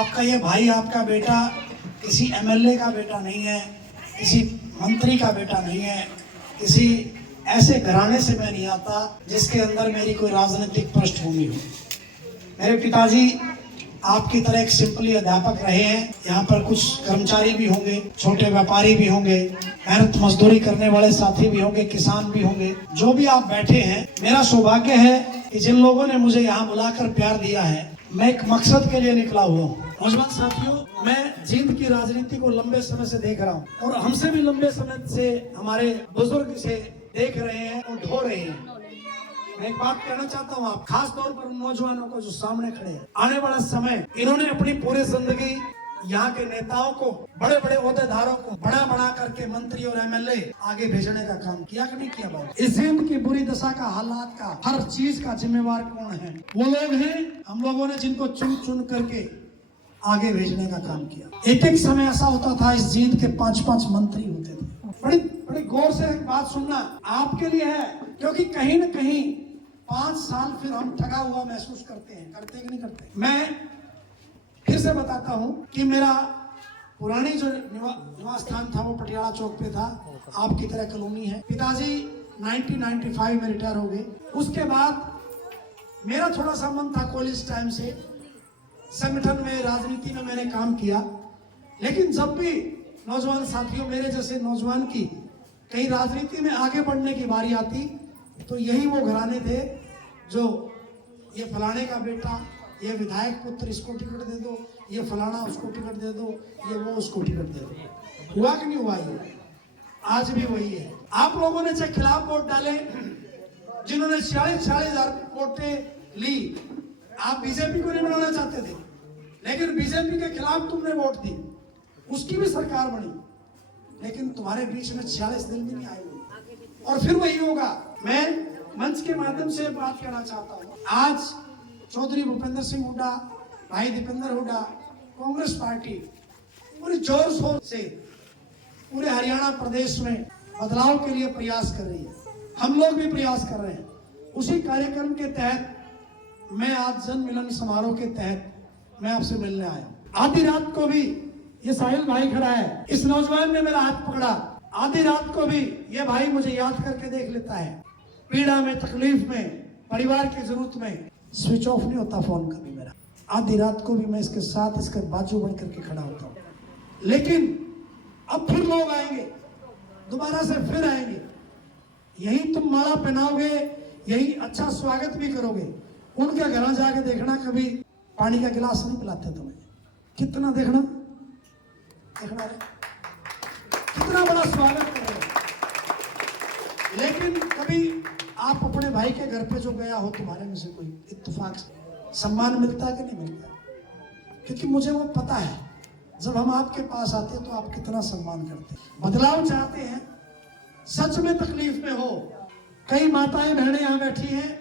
आपका ये भाई, आपका बेटा किसी एमएलए का बेटा नहीं है, किसी मंत्री का बेटा नहीं है, किसी ऐसे घराने से मैं नहीं आता जिसके अंदर मेरी कोई राजनीतिक पृष्ठभूमि हो। मेरे पिताजी आपकी तरह एक सिंपली अध्यापक रहे हैं। यहाँ पर कुछ कर्मचारी भी होंगे, छोटे व्यापारी भी होंगे, मेहनत मजदूरी करने वाले साथी भी होंगे, किसान भी होंगे। जो भी आप बैठे हैं, मेरा सौभाग्य है कि जिन लोगों ने मुझे यहाँ बुलाकर प्यार दिया है, मैं एक मकसद के लिए निकला हुआ हूँ। नौजवान साथियों, मैं जींद की राजनीति को लंबे समय से देख रहा हूँ और हमसे भी लंबे समय से हमारे बुजुर्ग से देख रहे हैं और ढो रहे हैं। मैं एक बात कहना चाहता हूँ, आप खास तौर पर उन नौजवानों को जो सामने खड़े हैं, आने वाला समय इन्होंने अपनी पूरी जिंदगी यहाँ के नेताओं को, बड़े बड़े ओहदेदारों को बड़ा करके मंत्री और एमएलए आगे भेजने का काम किया कि नहीं किया? बात इस जींद की बुरी दशा का, हालात का, हर चीज का जिम्मेवार कौन है? वो लोग हैं, हम लोगों ने जिनको चुन चुन करके आगे भेजने का काम किया। एक समय ऐसा होता था, इस जींद के 5-5 मंत्री होते थे। बड़ी गौर से एक बात सुनना, आपके लिए है, क्योंकि कहीं न कहीं 5 साल फिर हम ठगा हुआ महसूस करते हैं। करते कि नहीं करते? मैं फिर से बताता हूं कि मेरा पुरानी जो निवास स्थान था वो पटियाला चौक पे था, आपकी तरह कॉलोनी है। पिताजी 1995 में रिटायर हो गए। उसके बाद मेरा थोड़ा सा मन था कॉलेज टाइम से, संगठन में, राजनीति में मैंने काम किया। लेकिन जब भी नौजवान साथियों, मेरे जैसे नौजवान की कहीं राजनीति में आगे बढ़ने की बारी आती, तो यही वो घराने थे जो ये फलाने का बेटा, ये विधायक पुत्र, इसको टिकट दे दो, ये फलाना उसको टिकट दे दो, ये वो उसको टिकट दे दो। हुआ कि नहीं हुआ? ये आज भी वही है। आप लोगों ने चाहे खिलाफ वोट डाले, जिन्होंने 40,000 वोटें ली, आप बीजेपी को नहीं बनाना चाहते थे, लेकिन बीजेपी के खिलाफ तुमने वोट दी, उसकी भी सरकार बनी, लेकिन तुम्हारे बीच में 46 दिन भी नहीं आए। और फिर वही होगा। मैं मंच के माध्यम से बात करना चाहता हूँ। आज चौधरी भूपेंद्र सिंह हुड्डा, भाई दीपेंद्र हुड्डा, कांग्रेस पार्टी पूरे जोर शोर से पूरे हरियाणा प्रदेश में बदलाव के लिए प्रयास कर रही है। हम लोग भी प्रयास कर रहे हैं। उसी कार्यक्रम के तहत मैं आज जन मिलन समारोह के तहत मैं आपसे मिलने आया हूँ। आधी रात को भी ये साहिल भाई खड़ा है, इस नौजवान ने मेरा हाथ पकड़ा। आधी रात को भी ये भाई मुझे याद करके देख लेता है। पीड़ा में, तकलीफ में, परिवार की जरूरत में स्विच ऑफ नहीं होता फोन कभी मेरा। आधी रात को भी मैं इसके साथ, इसके बाजू बन करके खड़ा होता हूँ। लेकिन अब फिर लोग आएंगे, दोबारा से फिर आएंगे। यही तुम माला पहनाओगे, यही अच्छा स्वागत भी करोगे। उनके घर जाके देखना, कभी पानी का गिलास नहीं पिलाते तुम्हें। कितना देखना कितना बड़ा स्वागत कर रहे हो। लेकिन कभी आप अपने भाई के घर पे जो गया हो, तुम्हारे में से कोई इत्तेफाक से सम्मान मिलता है कि नहीं मिलता? क्योंकि मुझे वो पता है, जब हम आपके पास आते हैं तो आप कितना सम्मान करते हैं। बदलाव चाहते हैं, सच में तकलीफ में हो। कई माताएं बहनें यहाँ बैठी हैं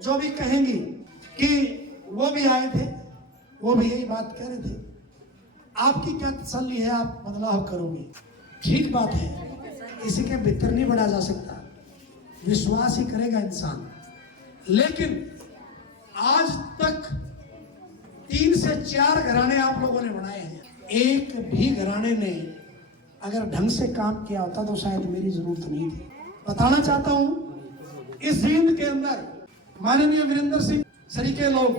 जो भी कहेंगी कि वो भी आए थे, वो भी यही बात कह रहे थे। आपकी क्या तसल्ली है? आप बदलाव करोगे, ठीक बात है, किसी के भीतर नहीं बढ़ा जा सकता, विश्वास ही करेगा इंसान। लेकिन आज तक 3 से 4 घराने आप लोगों ने बनाए हैं। एक भी घराने ने अगर ढंग से काम किया होता तो शायद मेरी जरूरत नहीं थी। बताना चाहता हूं, इस जींद के अंदर माननीय वीरेंद्र सिंह सरीके लोग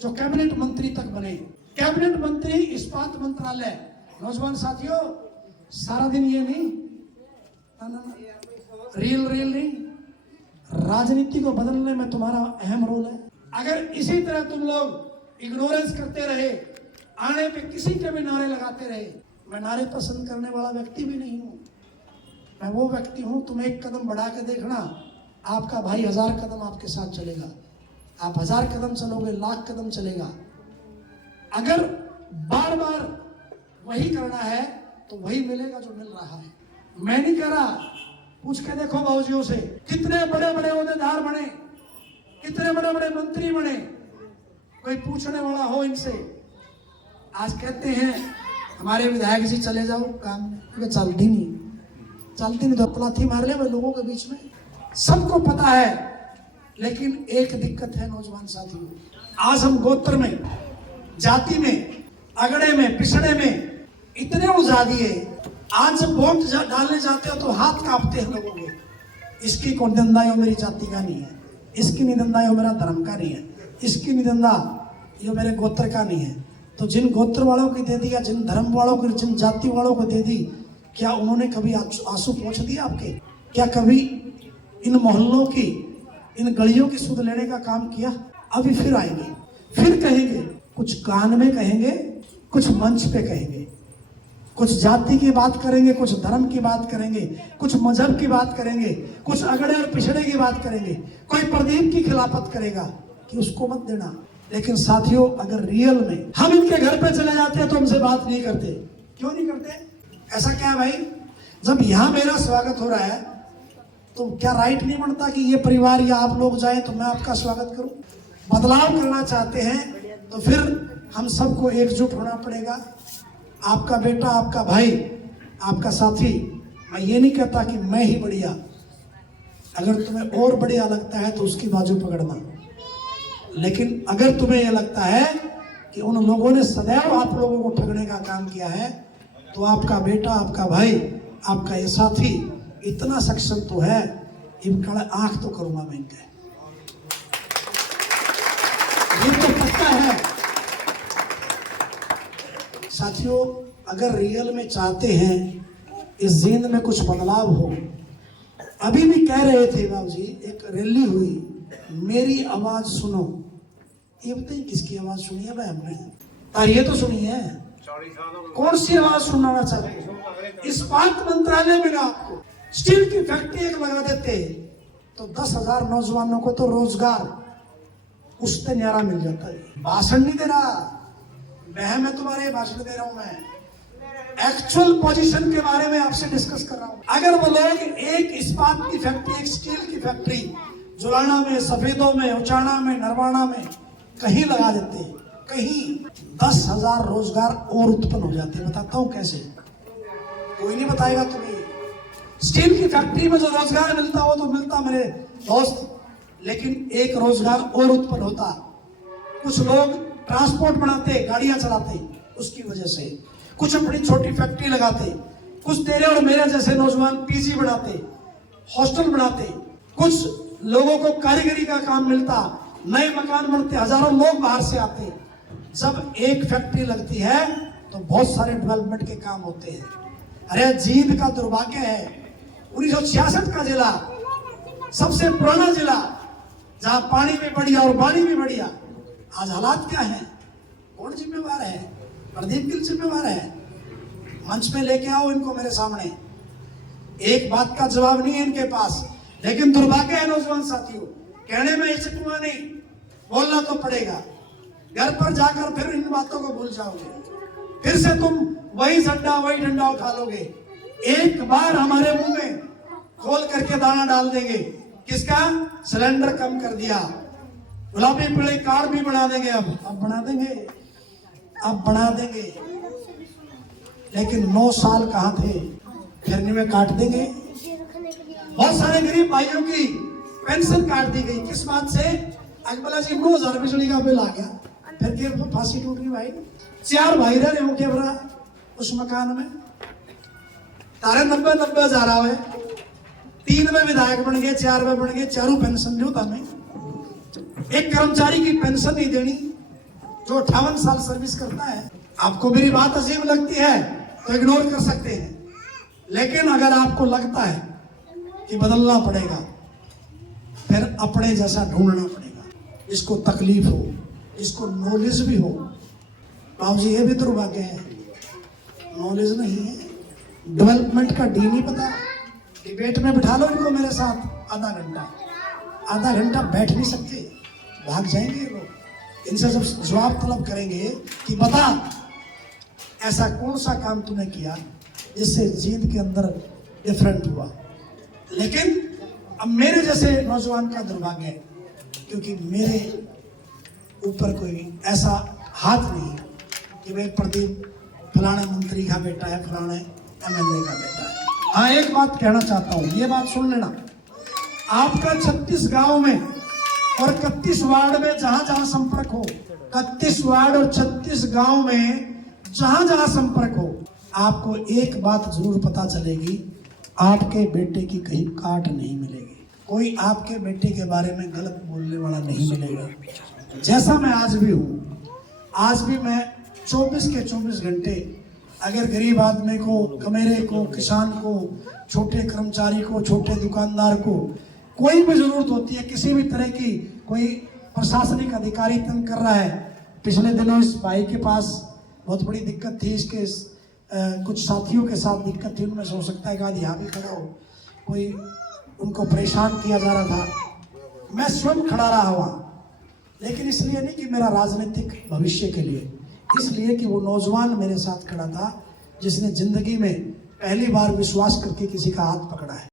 जो कैबिनेट मंत्री तक बने, कैबिनेट मंत्री, इस्पात मंत्रालय। नौजवान साथियों, सारा दिन ये नहीं, रील नहीं, राजनीति को बदलने में तुम्हारा अहम रोल है। अगर इसी तरह तुम लोग इग्नोरेंस करते रहे, आने पे किसी के भी नारे लगाते रहे, मैं नारे पसंद करने वाला व्यक्ति भी नहीं हूं। मैं वो व्यक्ति हूं, तुम एक कदम बढ़ा के देखना, आपका भाई 1000 कदम आपके साथ चलेगा। आप 1000 कदम चलोगे, 1,00,000 कदम चलेगा। अगर बार बार वही करना है तो वही मिलेगा जो मिल रहा है। मैं नहीं कह रहा, पूछ के देखो बाबूजियों से, कितने बड़े बड़े ओहदेदार बने, कितने बड़े बड़े मंत्री बने, कोई पूछने वाला हो इनसे। आज कहते हैं हमारे विधायक जी चले जाओ काम में, चलती नहीं तो पलाथी मार ले लोगों के बीच में। सबको पता है, लेकिन एक दिक्कत है नौजवान साथियों, आज हम गोत्र में, जाति में अगड़े में पिछड़े में इतने उलझा दिए। आज जब वोट डालने जाते हो तो हाथ कांपते हैं लोगों के। इसकी निंदा यो मेरी जाति का नहीं है, इसकी निंदा यो मेरा धर्म का नहीं है, इसकी निंदा यो मेरे गोत्र का नहीं है। तो जिन गोत्र वालों की दे दी या जिन धर्म वालों को, जिन जाति वालों को दे दी, क्या उन्होंने कभी आंसू पोंछ दिए आपके? क्या कभी इन मोहल्लों की, इन गलियों की सुध लेने का काम किया? अभी फिर आएंगे, फिर कहेंगे, कुछ कान में कहेंगे, कुछ मंच पे कहेंगे, कुछ जाति की बात करेंगे, कुछ धर्म की बात करेंगे, कुछ मजहब की बात करेंगे, कुछ अगड़े और पिछड़े की बात करेंगे, कोई प्रदीप की खिलाफत करेगा कि उसको मत देना। लेकिन साथियों, अगर रियल में हम इनके घर पे चले जाते हैं तो हमसे बात नहीं करते। क्यों नहीं करते? ऐसा क्या है भाई? जब यहाँ मेरा स्वागत हो रहा है तो क्या राइट नहीं बनता कि ये परिवार या आप लोग जाए तो मैं आपका स्वागत करूं? बदलाव करना चाहते हैं तो फिर हम सबको एकजुट होना पड़ेगा। आपका बेटा, आपका भाई, आपका साथी, मैं ये नहीं कहता कि मैं ही बढ़िया, अगर तुम्हें और बढ़िया लगता है तो उसकी बाजू पकड़ना। लेकिन अगर तुम्हें यह लगता है कि उन लोगों ने सदैव आप लोगों को ठगने का काम किया है, तो आपका बेटा, आपका भाई, आपका ये साथी इतना सक्षम तो है, इनका आंख तो करूंगा मैं इनके, ये तो पक्का है। साथियों, अगर रियल में चाहते हैं इस जिंद में कुछ बदलाव हो, अभी भी कह रहे थे बाबू जी, एक रैली हुई, मेरी आवाज सुनो। ये बताइए किसकी आवाज सुनी है भाई हमने? और ये तो सुनी है, कौन सी आवाज सुनाना चाहते हैं? इस्पात मंत्रालय में ना आपको स्टील की फैक्ट्री एक लगा देते तो 10,000 नौजवानों को तो रोजगार उससे न्यारा मिल जाता है। भाषण नहीं दे रहा मैं तुम्हारे भाषण दे रहा हूं, मैं एक्चुअल पोजीशन के बारे में आपसे डिस्कस कर रहा हूं। अगर वो लोग एक इस्पात की फैक्ट्री, एक स्टील की फैक्ट्री जुलाना में, सफेदों में, उचाना में, नरवाना में कहीं लगा देते, कहीं 10,000 रोजगार और उत्पन्न हो जाते। बताता हूं कैसे, कोई नहीं बताएगा तुम्हें। स्टील की फैक्ट्री में जो रोजगार मिलता हो तो मिलता मेरे दोस्त, लेकिन एक रोजगार और उत्पन्न होता। कुछ लोग ट्रांसपोर्ट बनाते, गाड़ियां चलाते, उसकी वजह से कुछ अपनी छोटी फैक्ट्री लगाते, कुछ तेरे और मेरे जैसे नौजवान पीजी बनाते, हॉस्टल बनाते, कुछ लोगों को कारीगरी का काम मिलता, नए मकान बनते, हजारों लोग बाहर से आते। जब एक फैक्ट्री लगती है तो बहुत सारे डेवलपमेंट के काम होते हैं। अरे जींद का दुर्भाग्य है, 1966 का जिला, सबसे पुराना जिला, जहां पानी भी बढ़िया और वाणी भी बढ़िया, आज हालात क्या है? कौन जिम्मेवार है? प्रदीप गिल जिम्मेवार है। मंच पे लेके आओ इनको मेरे सामने, एक बात का जवाब नहीं है इनके पास। लेकिन दुर्भाग्य है नौजवान साथियों, कहने में हिचकुआ नहीं, बोलना तो पड़ेगा। घर पर जाकर फिर इन बातों को भूल जाओगे, फिर से तुम वही झंडा, वही डंडा उठा लोगे। एक बार हमारे मुंह में खोल करके दाना डाल देंगे, किसका? सिलेंडर कम कर दिया, गुलाबी पीले कार्ड भी बना देंगे। अब बना देंगे, अब बना देंगे। लेकिन 9 साल कहां थे, फिरने में काट देंगे। बहुत सारे गरीब भाइयों की पेंशन काट दी गई, किस बात से? अकबला जी 9,000 बिजली का बिल आ गया, फिर के फांसी टूट गई भाई। 4 भाई रहे हो केवरा उस मकान में, तारे 90 हजार आवे, 3 में विधायक बन गए, 4 में बन गए, चारों पेंशन जो था मैं। एक कर्मचारी की पेंशन नहीं देनी जो 58 साल सर्विस करता है। आपको मेरी बात अजीब लगती है तो इग्नोर कर सकते हैं, लेकिन अगर आपको लगता है कि बदलना पड़ेगा, फिर अपने जैसा ढूंढना पड़ेगा, इसको तकलीफ हो, इसको नॉलेज भी हो। बाबू जी ये भी दुर्भाग्य है, नॉलेज नहीं है, डेवलपमेंट का डी नहीं पता। डिबेट में बिठा लो इनको मेरे साथ आधा घंटा बैठ नहीं सकते, भाग जाएंगे लोग। इनसे जब जवाब तलब करेंगे कि बता ऐसा कौन सा काम तूने किया जिससे जींद के अंदर डिफरेंट हुआ। लेकिन अब मेरे जैसे नौजवान का दुर्भाग्य है, क्योंकि मेरे ऊपर कोई ऐसा हाथ नहीं कि भाई प्रदीप फलाने मंत्री का बेटा है, फलाने एमएलए का बेटा है। हाँ, एक बात कहना चाहता हूं, ये बात सुन लेना। आपका 36 गांव में और 31 वार्ड में जहां जहां संपर्क हो, 31 वार्ड और 36 गांव में जहां जहां संपर्क हो, आपको एक बात जरूर पता चलेगी, आपके बेटे की कहीं काट नहीं मिलेगी, कोई आपके बेटे के बारे में गलत बोलने वाला नहीं मिलेगा। जैसा मैं आज भी हूँ, आज भी मैं 24 के 24 घंटे अगर गरीब आदमी को, कमेरे को, किसान को, छोटे कर्मचारी को, छोटे दुकानदार को कोई भी जरूरत होती है, किसी भी तरह की कोई प्रशासनिक अधिकारी तंग कर रहा है। पिछले दिनों इस भाई के पास बहुत बड़ी दिक्कत थी, इसके कुछ साथियों के साथ दिक्कत थी, उनमें से हो सकता है कि आज यहाँ भी खड़ा हो, कोई उनको परेशान किया जा रहा था, मैं स्वयं खड़ा रहा हुआ, लेकिन इसलिए नहीं कि मेरा राजनीतिक भविष्य के लिए, इसलिए कि वो नौजवान मेरे साथ खड़ा था जिसने जिंदगी में पहली बार विश्वास करके किसी का हाथ पकड़ा है।